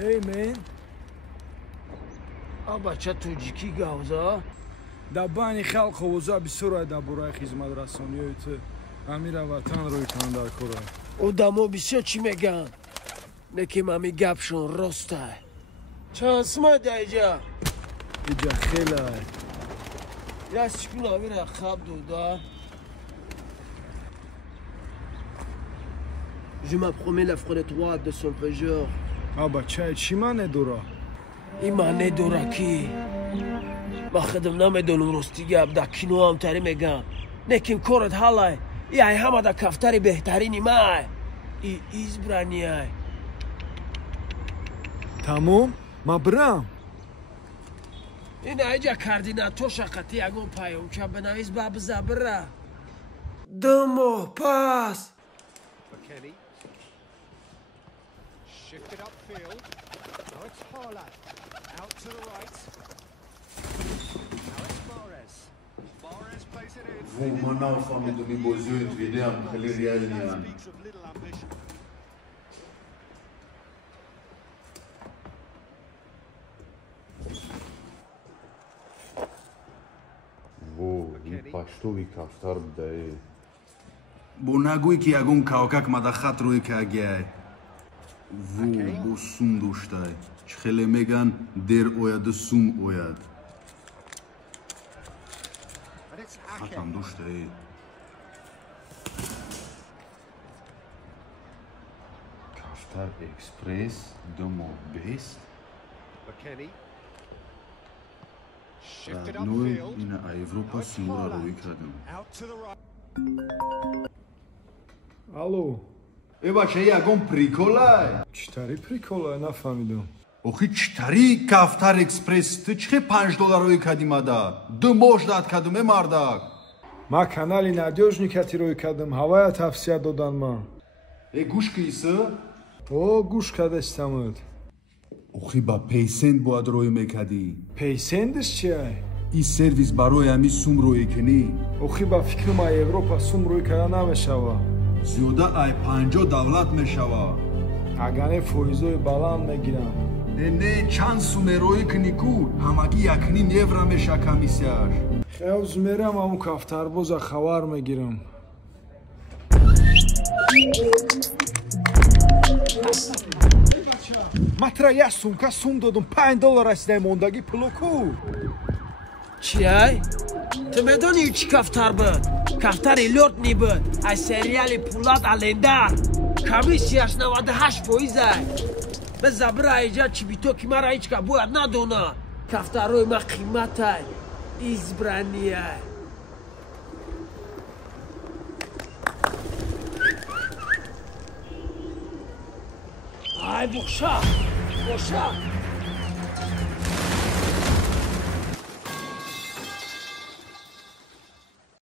Hey man. Abacha tujiki gavza. Dabani xalq hovza bisura da buray xizmat rasoniyat amira vatan ro'y kan dar kora. Odamo bisyo chi megan? Nekim ami gapshon rosta. Chansma dayja. Ija khela. Yastikun amira khab doda. Je m'appromets la fenêtre droite de son préjeur. Abacha chimane dura. Imane dura ki. ما خدم نمیدونم راستی ابدا کینو هم تری میگم نکیم کارت حالای ای همه دا کفتری بهترینی مای ای ایزبرانی ای تمام ما برم این ایجا کردی نه تو شقتی اگون پایون که بنایز باب زبره دمو پاس McKennie shifted upfield. Now it's Harlan out to the right. Vou o fome do Mimbozu e Videm, ele realiza. Vou, e pastor e castar daí. Bonagui que agum kaokak madachatru e kagai. Vou, bossum do stai. Chelemegan der oyad sum oyad. Hatam do stai. Castar Express, Domo Base. McKennie Shifted upfield. In a Europa sumura roikadum. Out to the right. Alô, Eba chei agum prikolai. çtari prikola na famido. Oxi çtari Kaftar Express tçxe $5 roikadimada. Du mojdad kadume mardak. Ma kanali nadёжникати roikadim, havaya tavsiya dodan ma. E gushki ise? O gush kadestamad. Oxi ba paysend boad roy mekadi. Paysendis chi ay? I servis baroy ami sum roikeni. Oxi ba fikrim ay Evropa sum roikada nameshava. Ziyoda ay 50 davlat meshava. Agane foizoy balan megiram. Ne çan sumeroy kniku hamagi yakni evra meshakamisyash. Xevz meram amu kaftarboza xavar megiram. Matra ya sumka sum dodum $5 asday mondagi ploku. چی ای؟ تو میدونی چی کفتر بود؟ کفتر لورد نی بود از سریال پولاد علندر کمیسیش 98% به زبر ایجا چی بی تو که مرا هیچ که باید ندونه کفتر روی ما قیمت های ایزبرانی های ای بخشا بخشا